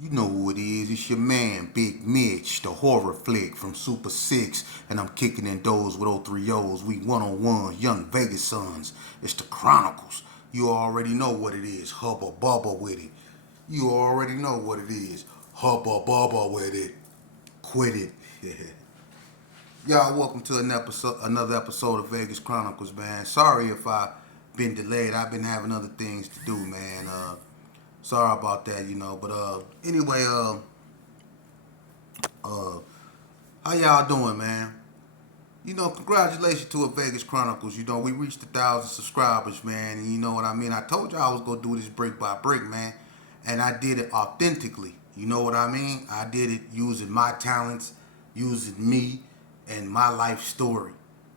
You know who it is. It's your man, Big Mitch, the horror flick from Super 6, and I'm kicking in doors with 030s. We one-on-one, young Vegas sons. It's the Chronicles. You already know what it is. Hubba bubba with it. You already know what it is. Hubba bubba with it. Quit it. Yeah. Y'all, welcome to another episode of Vegas Chronicles, man. Sorry if I been delayed. I've been having other things to do, man. Sorry about that, But anyway, uh, how y'all doing, man? Congratulations to a Vegas Chronicles. We reached 1,000 subscribers, man. And you know what I mean? I told y'all I was gonna do this brick by brick, man. And I did it authentically. You know what I mean? I did it using my talents, using me and my life story.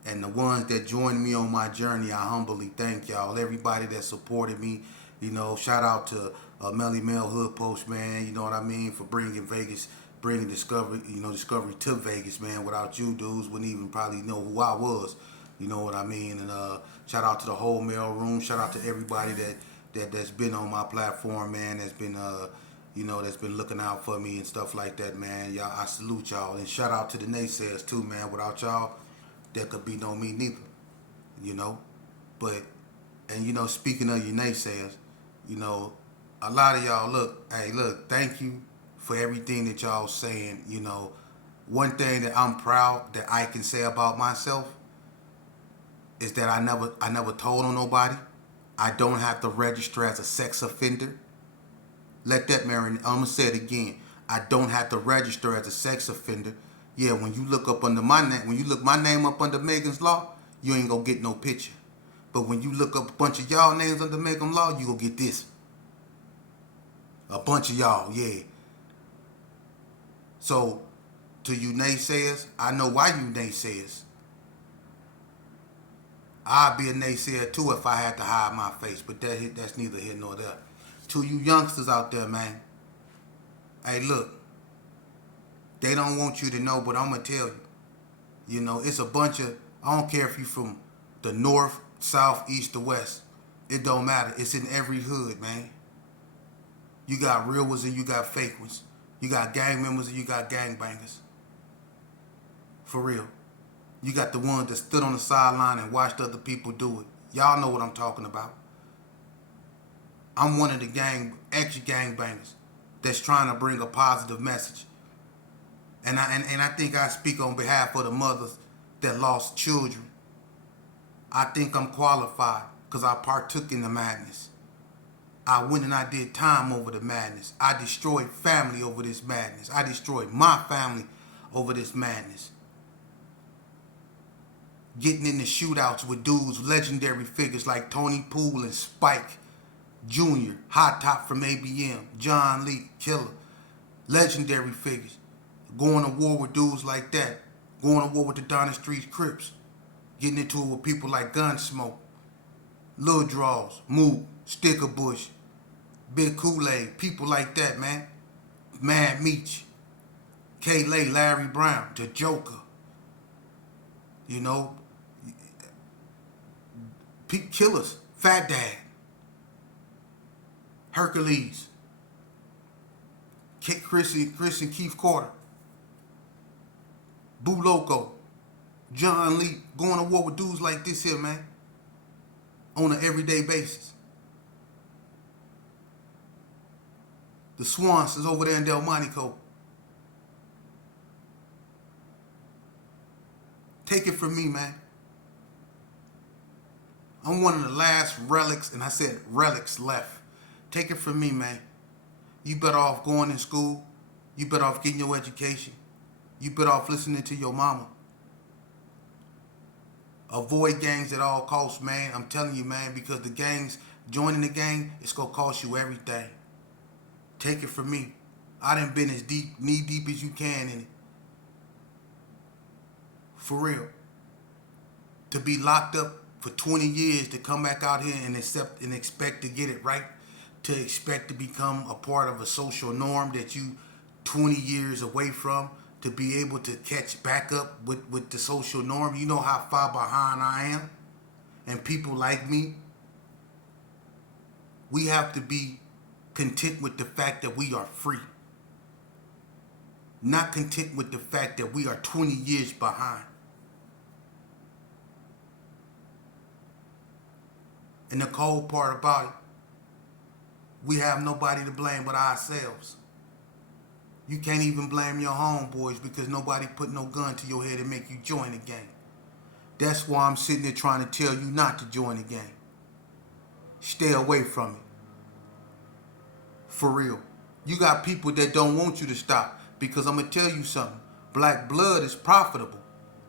And the ones that joined me on my journey, I humbly thank y'all. Everybody that supported me, shout out to Melly Mel Hood Post, man. You know what I mean? For bringing Discovery to Vegas, man. Without you dudes, wouldn't even probably know who I was. You know what I mean? And shout out to the whole mail room. Shout out to everybody that's been on my platform, man. That's been looking out for me and stuff like that, man. Y'all, I salute y'all. And shout out to the naysayers too, man. Without y'all, there could be no me neither. You know? But speaking of you naysayers, you know, a lot of y'all look, thank you for everything that y'all saying. One thing that I'm proud that I can say about myself is that I never told on nobody. I don't have to register as a sex offender. Let that marinate. I'm gonna say it again. I don't have to register as a sex offender. Yeah, when you look up under my name, when you look my name up under Megan's Law, you ain't gonna get no picture. But when you look up a bunch of y'all names under Megan's Law, you gonna get this. A bunch of y'all, yeah. So, to you naysayers, I know why you naysayers. I'd be a naysayer too if I had to hide my face, but that's neither here nor there. To you youngsters out there, man, hey, look, they don't want you to know, but I'm gonna tell you. It's a bunch of. I don't care if you from the north, south, east, or west. It don't matter. It's in every hood, man. You got real ones and you got fake ones. You got gang members and you got gang bangers. For real. You got the ones that stood on the sideline and watched other people do it. Y'all know what I'm talking about. I'm one of the ex-gang bangers that's trying to bring a positive message. And I think I speak on behalf of the mothers that lost children. I think I'm qualified because I partook in the madness. I went and I did time over the madness. I destroyed family over this madness. I destroyed my family over this madness. Getting in the shootouts with dudes, legendary figures like Tony Poole and Spike Jr., Hot Top from ABM, John Lee, Killer. Legendary figures. Going to war with dudes like that. Going to war with the Donna Street Crips. Getting into it with people like Gunsmoke, Lil Draws, Moot, Sticker Bush, Big Kool-Aid, people like that, man. Mad Meech, K-Lay, Larry Brown, the Joker. You know, Killers, Fat Dad, Hercules, Chris and Keith Carter, Boo Loco, John Lee, going to war with dudes like this here, man, on an everyday basis. The Swansons over there in Delmonico. Take it from me, man. I'm one of the last relics, and I said relics left. Take it from me, man. You better off going in school. You better off getting your education. You better off listening to your mama. Avoid gangs at all costs, man. I'm telling you, man, because joining the gang, it's going to cost you everything. Take it from me. I done been as knee deep as you can in it. For real. To be locked up for 20 years, to come back out here and expect to get it right, to expect to become a part of a social norm that you 20 years away from, to be able to catch back up with the social norm. You know how far behind I am? And people like me, we have to be content with the fact that we are free. not content with the fact that we are 20 years behind. And the cold part about it, we have nobody to blame but ourselves. You can't even blame your homeboys because nobody put no gun to your head and make you join the gang. That's why I'm sitting there trying to tell you not to join the gang. Stay away from it. For real. You got people that don't want you to stop because I'm going to tell you something. Black blood is profitable.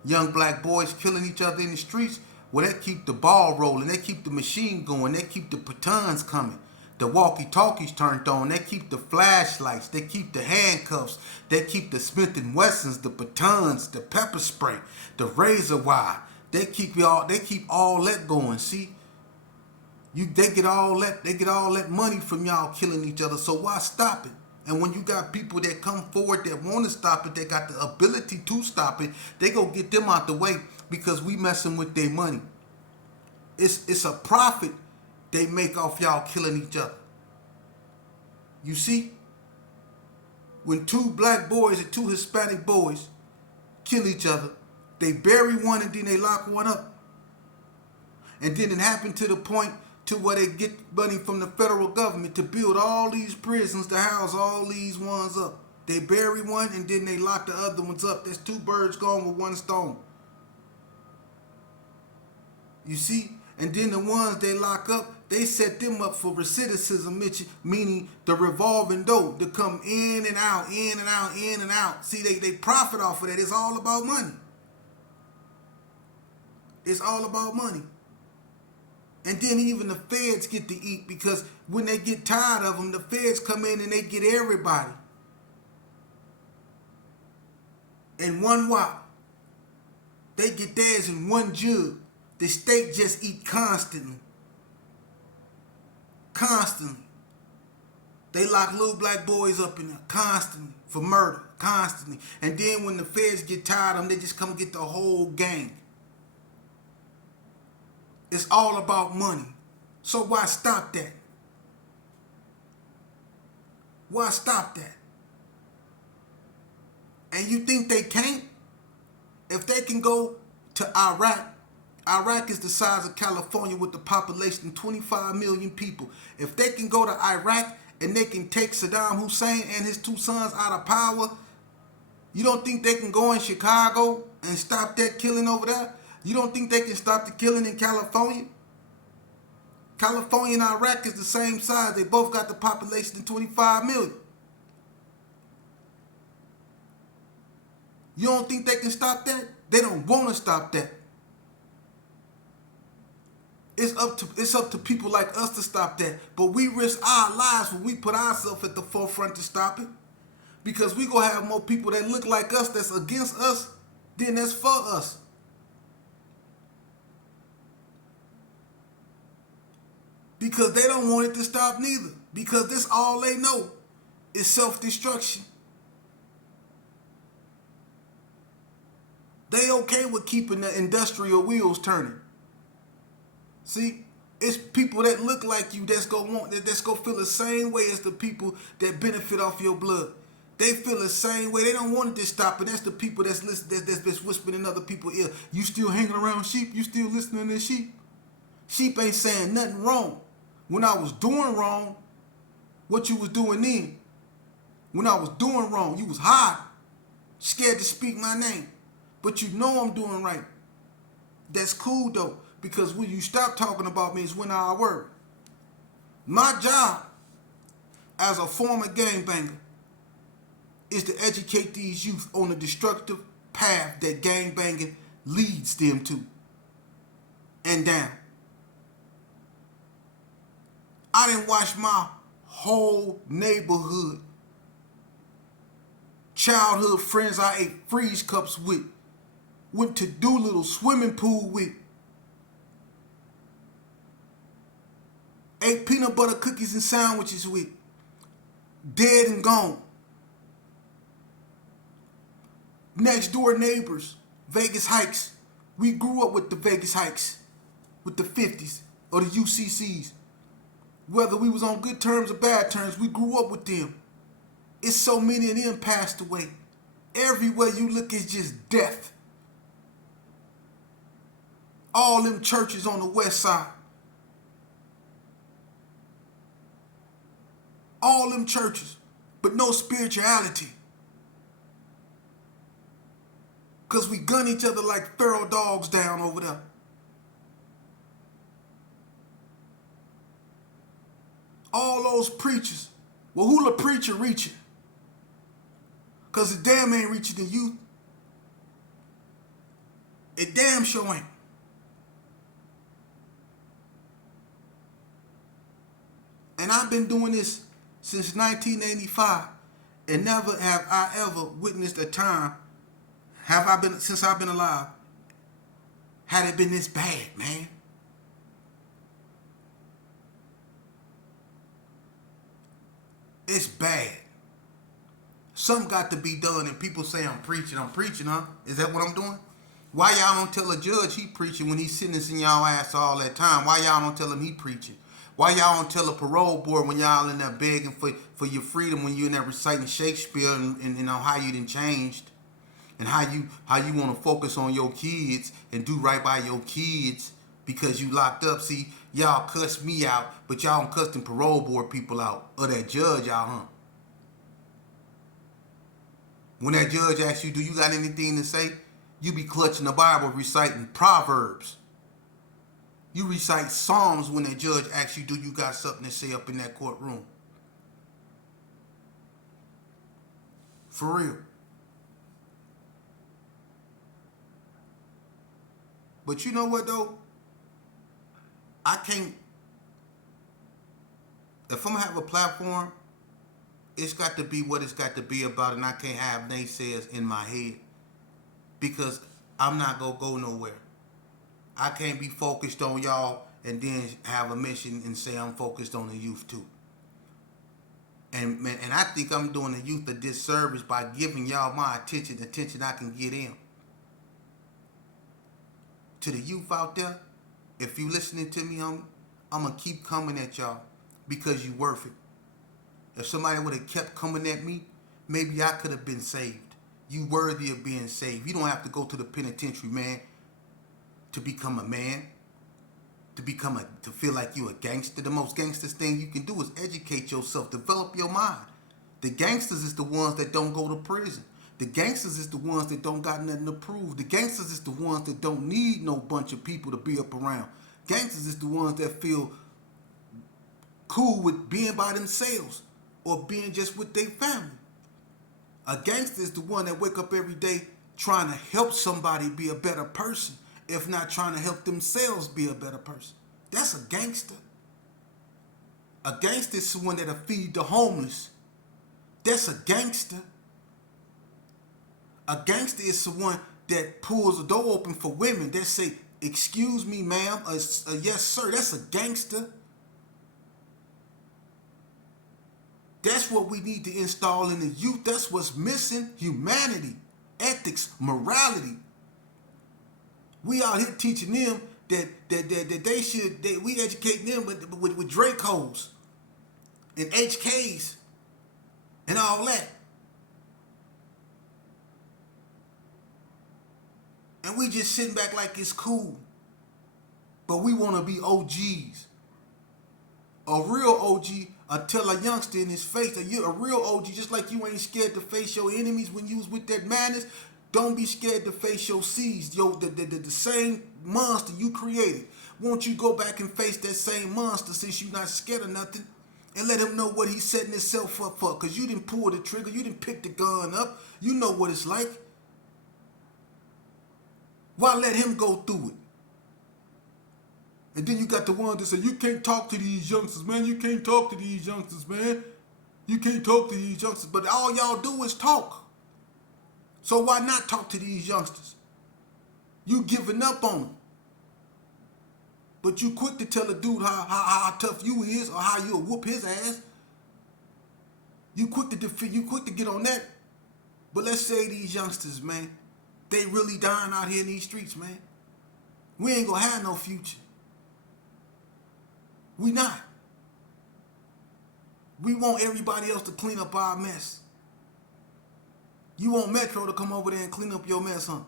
Young black boys killing each other in the streets, well, they keep the ball rolling. They keep the machine going. They keep the batons coming. The walkie-talkies turned on. They keep the flashlights. They keep the handcuffs. They keep the Smith & Wessons, the batons, the pepper spray, the razor wire. They keep all that going. See? They get all that money from y'all killing each other. So why stop it? And when you got people that come forward that want to stop it, they got the ability to stop it, they go get them out the way because we messing with their money. It's a profit they make off y'all killing each other. You see? When two black boys and two Hispanic boys kill each other, they bury one and then they lock one up. And then it happened to the point to where they get money from the federal government to build all these prisons to house all these ones up. They bury one and then they lock the other ones up. There's two birds gone with one stone. You see? And then the ones they lock up, they set them up for recidivism, meaning the revolving door to come in and out, in and out, in and out. See, they profit off of that. It's all about money. It's all about money. And then even the feds get to eat because when they get tired of them, the feds come in and they get everybody. In one wop. They get theirs in one jug. The state just eat constantly. Constantly. They lock little black boys up in there constantly for murder. Constantly. And then when the feds get tired of them, they just come get the whole gang. It's all about money. So why stop that? Why stop that? And you think they can't? If they can go to Iraq, Iraq is the size of California with the population of 25 million people. If they can go to Iraq and they can take Saddam Hussein and his two sons out of power, you don't think they can go in Chicago and stop that killing over there? You don't think they can stop the killing in California? California and Iraq is the same size. They both got the population of 25 million. You don't think they can stop that? They don't want to stop that. It's up to people like us to stop that. But we risk our lives when we put ourselves at the forefront to stop it. Because we gonna have more people that look like us that's against us than that's for us. Because they don't want it to stop neither. Because this all they know is self-destruction. They okay with keeping the industrial wheels turning. See, it's people that look like you that's gonna feel the same way as the people that benefit off your blood. They feel the same way. They don't want it to stop, and that's the people that's whispering in other people's ear. You still hanging around sheep? You still listening to sheep? Sheep ain't saying nothing wrong. When I was doing wrong, what you was doing then? When I was doing wrong, you was hiding, scared to speak my name. But you know I'm doing right. That's cool though, because when you stop talking about me is when I work. My job as a former gangbanger is to educate these youth on the destructive path that gangbanging leads them to and down. I didn't watch my whole neighborhood, childhood friends I ate freeze cups with, went to Doolittle swimming pool with, ate peanut butter cookies and sandwiches with, dead and gone. Next door neighbors, Vegas Hikes. We grew up with the Vegas Hikes, with the 50s or the UCCs. Whether we was on good terms or bad terms, we grew up with them. It's so many of them passed away. Everywhere you look is just death. All them churches on the west side. All them churches, but no spirituality. Because we gun each other like feral dogs down over there. All those preachers. Well, who the preacher reaching? Because the damn ain't reaching the youth. It damn sure ain't. And I've been doing this since 1985. And never have I ever witnessed a time, since I've been alive, had it been this bad, man. It's bad. Something got to be done, and people say I'm preaching, huh? Is that what I'm doing? Why y'all don't tell a judge he preaching when he's sentencing y'all ass all that time? Why y'all don't tell him he preaching? Why y'all don't tell a parole board when y'all in there begging for your freedom, when you in there reciting Shakespeare and you know how you done changed, and how you want to focus on your kids and do right by your kids because you locked up? See, y'all cuss me out, but y'all don't cuss them parole board people out, or that judge out, huh? When that judge asks you, do you got anything to say? You be clutching the Bible, reciting Proverbs. You recite Psalms when that judge asks you, do you got something to say up in that courtroom? For real. But you know what, though? I can't. If I'm going to have a platform, it's got to be what it's got to be about, and I can't have naysayers in my head, because I'm not going to go nowhere. I can't be focused on y'all and then have a mission and say I'm focused on the youth too. And I think I'm doing the youth a disservice by giving y'all my attention I can get in. To the youth out there, if you listening to me, I'm going to keep coming at y'all because you worth it. If somebody would have kept coming at me, maybe I could have been saved. You worthy of being saved. You don't have to go to the penitentiary, man, to become a man, to feel like you a gangster. The most gangsters thing you can do is educate yourself, develop your mind. The gangsters is the ones that don't go to prison. The gangsters is the ones that don't got nothing to prove. The gangsters is the ones that don't need no bunch of people to be up around. Gangsters is the ones that feel cool with being by themselves or being just with their family. A gangster is the one that wake up every day trying to help somebody be a better person, if not trying to help themselves be a better person. That's a gangster. A gangster is someone that'll feed the homeless. That's a gangster. A gangster is someone that pulls the door open for women that say, excuse me, ma'am, yes, sir. That's a gangster. That's what we need to install in the youth. That's what's missing. Humanity, ethics, morality. We out here teaching them that we educate them with Dracos and HKs and all that. And we just sitting back like it's cool. But we want to be OGs. A real OG, tell a youngster in his face that you're a real OG, just like you ain't scared to face your enemies when you was with that madness. Don't be scared to face your seeds, the same monster you created. Won't you go back and face that same monster since you're not scared of nothing? And let him know what he's setting himself up for. Because you didn't pull the trigger, you didn't pick the gun up. You know what it's like. Why let him go through it? And then you got the ones that say, you can't talk to these youngsters, man. You can't talk to these youngsters, man. You can't talk to these youngsters. But all y'all do is talk. So why not talk to these youngsters? You giving up on them. But you quick to tell a dude how tough you is or how you'll whoop his ass. You quick to get on that. But let's say these youngsters, man, they really dying out here in these streets, man. We ain't gonna have no future. We not. We want everybody else to clean up our mess. You want Metro to come over there and clean up your mess, huh?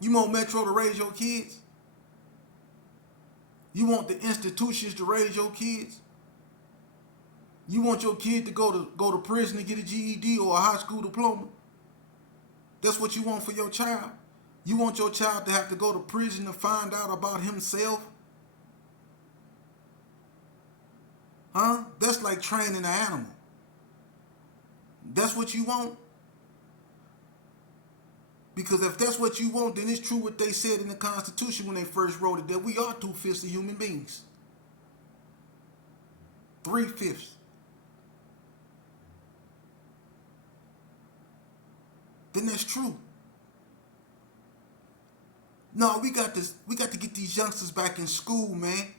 You want Metro to raise your kids? You want the institutions to raise your kids? You want your kid to go to prison to get a GED or a high school diploma? That's what you want for your child? You want your child to have to go to prison to find out about himself? Huh? That's like training an animal. That's what you want? Because if that's what you want, then it's true what they said in the Constitution when they first wrote it, that we are 2/5 of human beings. 3/5. Then that's true. No, we got to get these youngsters back in school, man.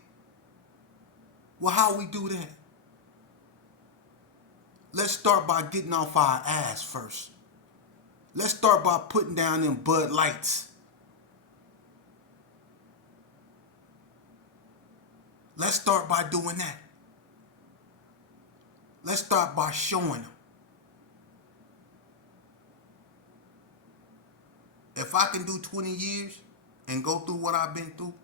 Well, how we do that? Let's start by getting off our ass first. Let's start by putting down them Bud Lights. Let's start by doing that. Let's start by showing them. If I can do 20 years and go through what I've been through,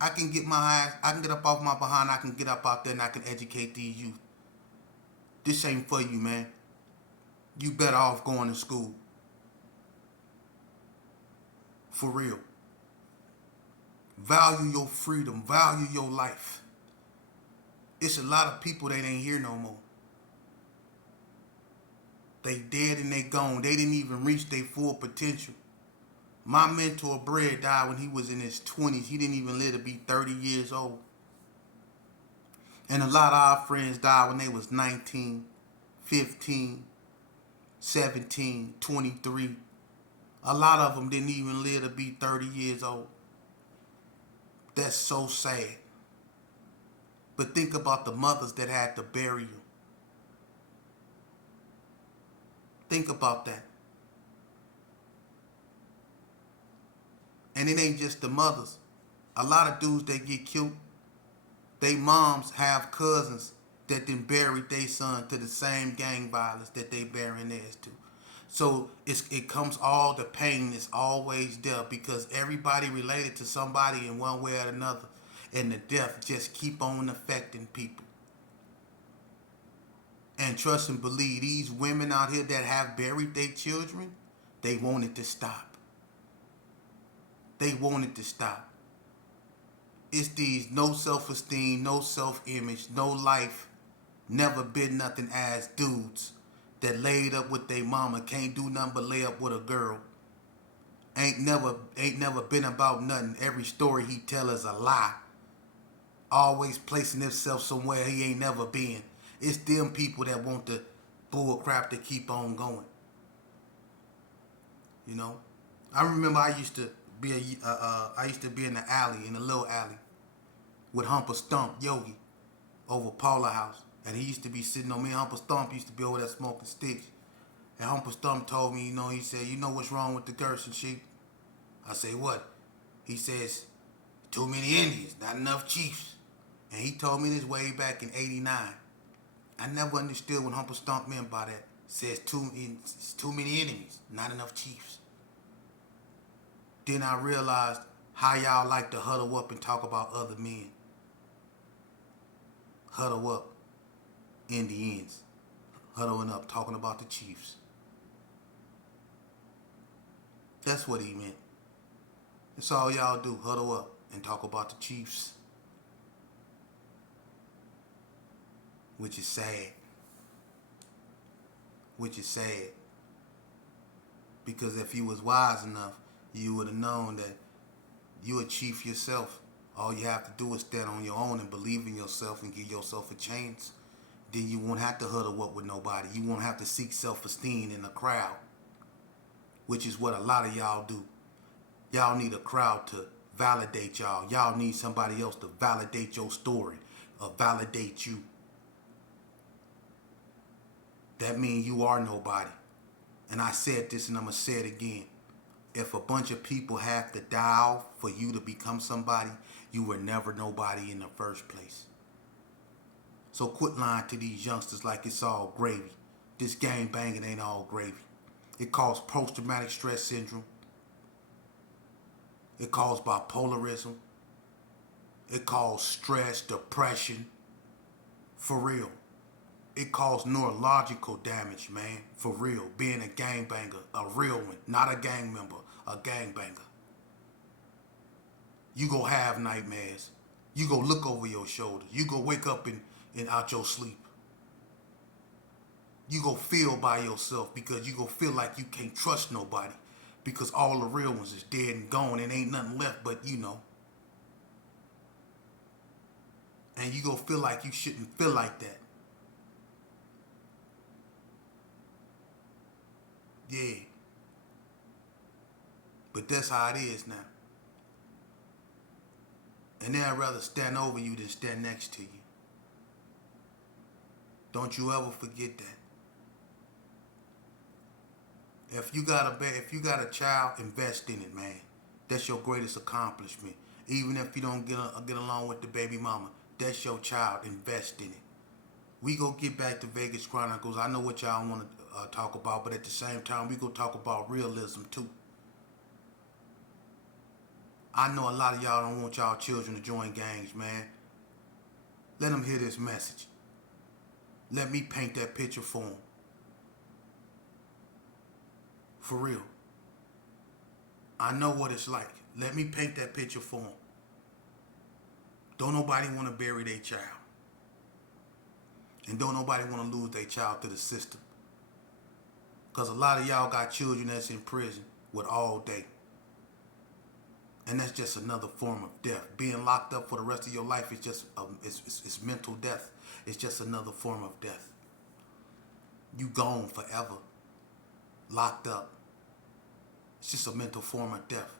I can get my ass, I can get up off my behind, I can get up out there and I can educate these youth. This ain't for you, man. You better off going to school. For real. Value your freedom. Value your life. It's a lot of people that ain't here no more. They dead and they gone. They didn't even reach their full potential. My mentor, Brad, died when he was in his 20s. He didn't even live to be 30 years old. And a lot of our friends died when they was 19, 15, 17, 23. A lot of them didn't even live to be 30 years old. That's so sad. But think about the mothers that had to bury you. Think about that. And it ain't just the mothers. A lot of dudes that get killed, they moms have cousins that then buried their son to the same gang violence that they burying theirs to. So it comes all, the pain is always there because everybody related to somebody in one way or another. And the death just keep on affecting people. And trust and believe, these women out here that have buried their children, they want it to stop. They want it to stop. It's these no self-esteem, no self-image, no life, never been nothing ass dudes that laid up with their mama, can't do nothing but lay up with a girl. Ain't never been about nothing. Every story he tell is a lie. Always placing himself somewhere he ain't never been. It's them people that want the bull crap to keep on going. You know, I remember I used to be in the alley, in the little alley, with Humper Stump Yogi over Paula House, and he used to be sitting on me. Humper Stump used to be over there smoking sticks, and Humper Stump told me, he said, you know what's wrong with the Gerson sheep? I say, what? He says, too many Indians, not enough chiefs. And he told me this way back in '89. I never understood what Humper Stump meant by that. Says too many enemies, not enough chiefs. Then I realized how y'all like to huddle up and talk about other men. Huddle up, Indians. Huddling up, talking about the chiefs. That's what he meant. That's all y'all do, huddle up and talk about the chiefs. Which is sad. Which is sad. Because if you was wise enough, you would have known that you a chief yourself. All you have to do is stand on your own and believe in yourself and give yourself a chance. Then you won't have to huddle up with nobody. You won't have to seek self-esteem in a crowd. Which is what a lot of y'all do. Y'all need a crowd to validate y'all. Y'all need somebody else to validate your story or validate you. That means you are nobody. And I said this and I'm going to say it again. If a bunch of people have to die off for you to become somebody, you were never nobody in the first place. So quit lying to these youngsters like it's all gravy. This gang banging ain't all gravy. It causes post-traumatic stress syndrome. It causes bipolarism. It causes stress, depression. For real. It causes neurological damage, man. For real. Being a gangbanger. A real one. Not a gang member. A gangbanger. You go have nightmares. You go look over your shoulder. You go wake up and out your sleep. You go feel by yourself because you go feel like you can't trust nobody because all the real ones is dead and gone and ain't nothing left but you know. And you go feel like you shouldn't feel like that. Yeah. But that's how it is now. And they'd rather stand over you than stand next to you. Don't you ever forget that. If you got a child, invest in it, man. That's your greatest accomplishment. Even if you don't get along with the baby mama, that's your child. Invest in it. We go get back to Vegas Chronicles. I know what y'all want to talk about, but at the same time, we go talk about realism too. I know a lot of y'all don't want y'all children to join gangs, man. Let them hear this message. Let me paint that picture for them. For real. I know what it's like. Let me paint that picture for them. Don't nobody want to bury their child. And don't nobody want to lose their child to the system. Because a lot of y'all got children that's in prison with all day. And that's just another form of death. Being locked up for the rest of your life is just it's mental death. It's just another form of death. You gone forever. Locked up. It's just a mental form of death.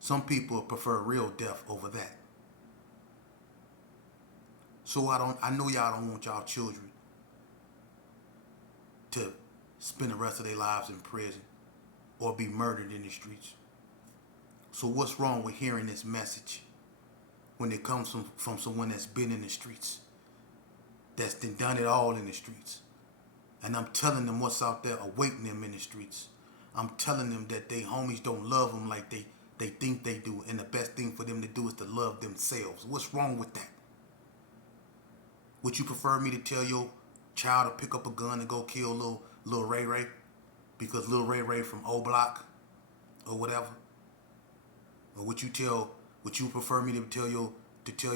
Some people prefer real death over that. So I know y'all don't want y'all children to spend the rest of their lives in prison or be murdered in the streets. So what's wrong with hearing this message when it comes from someone that's been in the streets, that's done it all in the streets? And I'm telling them what's out there awaiting them in the streets. I'm telling them that they homies don't love them like they think they do. And the best thing for them to do is to love themselves. What's wrong with that? Would you prefer me to tell your child to pick up a gun and go kill little Ray Ray? Because little Ray Ray from O Block or whatever? Or would you prefer me to tell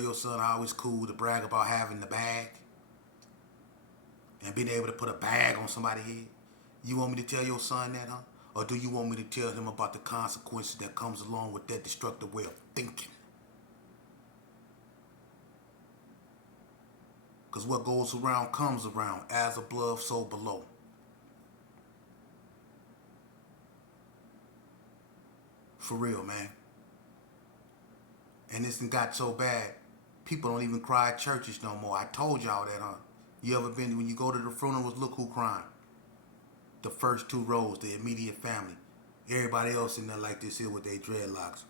your son how it's cool to brag about having the bag? And being able to put a bag on somebody's head? You want me to tell your son that, huh? Or do you want me to tell him about the consequences that comes along with that destructive way of thinking? Because what goes around comes around. As above, so below. For real, man. And this got so bad, people don't even cry at churches no more. I told y'all that, huh? You ever been, when you go to the funerals, look who crying. The first two rows, the immediate family. Everybody else in there like this here with their dreadlocks.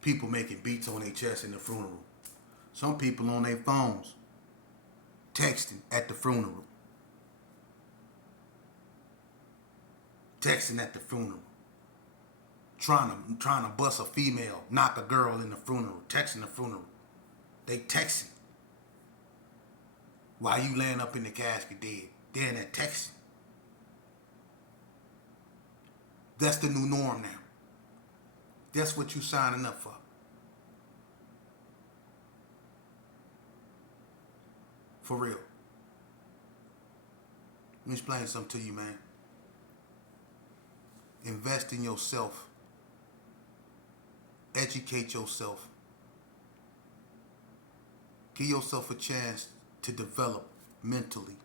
People making beats on their chest in the funeral. Some people on their phones texting at the funeral. Texting at the funeral. Trying to bust a female, knock a girl in the funeral, texting the funeral. They texting. While you laying up in the casket dead. They're in that texting. That's the new norm now. That's what you signing up for. For real. Let me explain something to you, man. Invest in yourself. Educate yourself. Give yourself a chance to develop mentally.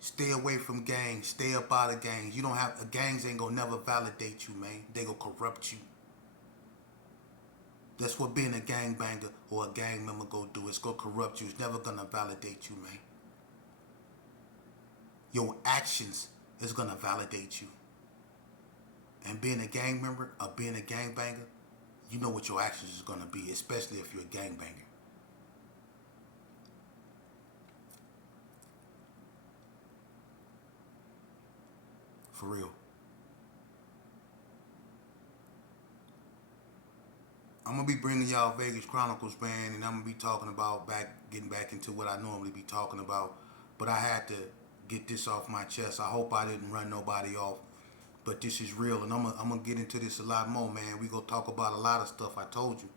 Stay away from gangs. Stay up out of gangs. Gangs ain't gonna never validate you, man. They gonna corrupt you. That's what being a gangbanger or a gang member gonna do. It's gonna corrupt you. It's never gonna validate you, man. Your actions is gonna validate you. And being a gang member or being a gangbanger, you know what your actions is gonna be, especially if you're a gangbanger. For real. I'm gonna be bringing y'all Vegas Chronicles, man, and I'm gonna be talking about getting back into what I normally be talking about. But I had to get this off my chest. I hope I didn't run nobody off. But this is real, and I'm gonna get into this a lot more, man. We gonna talk about a lot of stuff. I told you,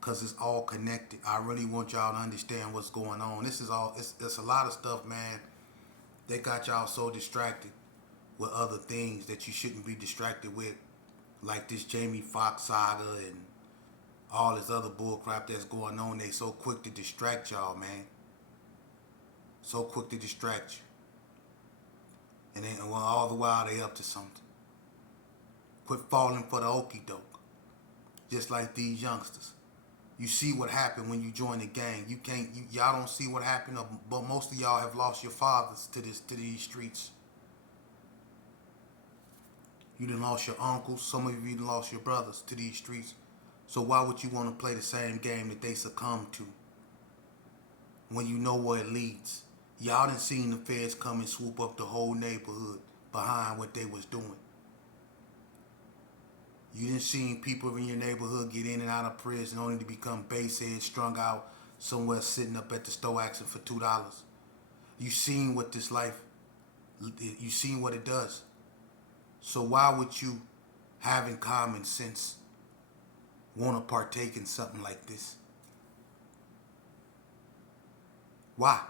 cause it's all connected. I really want y'all to understand what's going on. This is all. It's a lot of stuff, man. They got y'all so distracted with other things that you shouldn't be distracted with, like this Jamie Foxx saga and all this other bullcrap that's going on. They so quick to distract y'all, man. So quick to distract you. And then well, all the while they up to something. Quit falling for the okie doke. Just like these youngsters. You see what happened when you join the gang. You can't y'all don't see what happened, but most of y'all have lost your fathers to these streets. You done lost your uncles, some of you done lost your brothers to these streets. So why would you want to play the same game that they succumb to when you know where it leads? Y'all done seen the feds come and swoop up the whole neighborhood behind what they was doing. You done seen people in your neighborhood get in and out of prison only to become baseheads strung out somewhere sitting up at the store asking for $2. You seen what this life, you seen what it does. So why would you, having common sense, want to partake in something like this? Why?